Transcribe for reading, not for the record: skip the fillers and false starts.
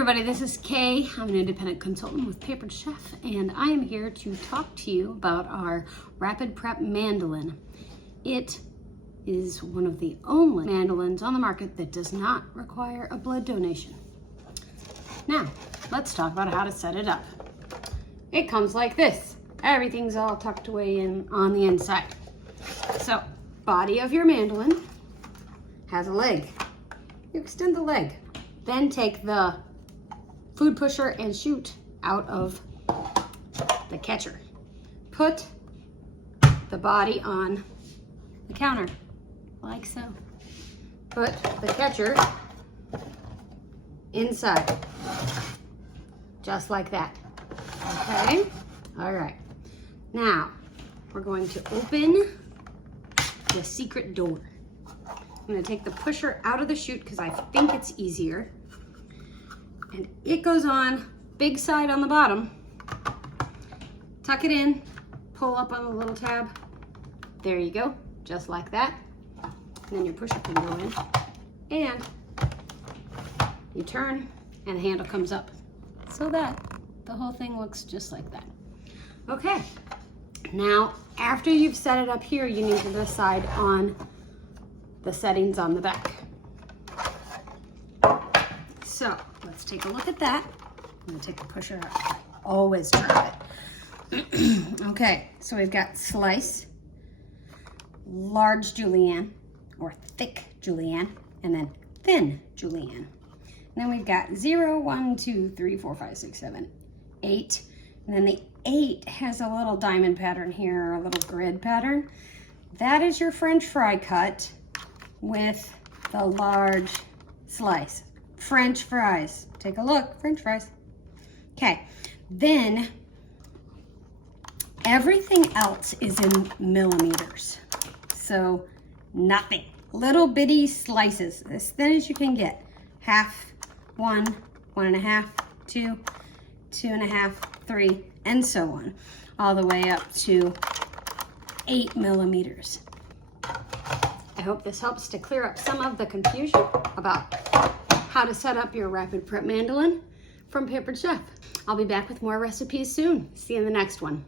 everybody, this is Kay. I'm an independent consultant with Pampered Chef, and I am here to talk to you about our Rapid Prep Mandoline. It is one of the only mandolines on the market that does not require a blood donation. Now, let's talk about how to set it up. It comes like this. Everything's all tucked away in on the inside. So, body of your mandolin has a leg. You extend the leg. Then take the food pusher and chute out of the catcher. Put the body on the counter, like so. Put the catcher inside, just like that. Okay? All right. Now, we're going to open the secret door. I'm gonna take the pusher out of the chute because I think it's easier. And it goes on, big side on the bottom. Tuck it in, pull up on the little tab. There you go, just like that. And then your pusher can go in. And you turn and the handle comes up so that the whole thing looks just like that. Okay, now after you've set it up here, you need to decide on the settings on the back. So let's take a look at that. I'm gonna take the pusher out. I always try it. Okay, so we've got slice, large julienne, or thick julienne, and then thin julienne. And then we've got 0, 1, 2, 3, 4, 5, 6, 7, 8. And then the 8 has a little diamond pattern here, a little grid pattern. That is your French fry cut with the large slice. French fries. Take a look, French fries. Okay, then everything else is in millimeters. So nothing. Little bitty slices, as thin as you can get. Half, 1, 1.5, 2, 2.5, 3, and so on. All the way up to 8 millimeters. I hope this helps to clear up some of the confusion about how to set up your Rapid Prep Mandoline from Pampered Chef. I'll be back with more recipes soon. See you in the next one.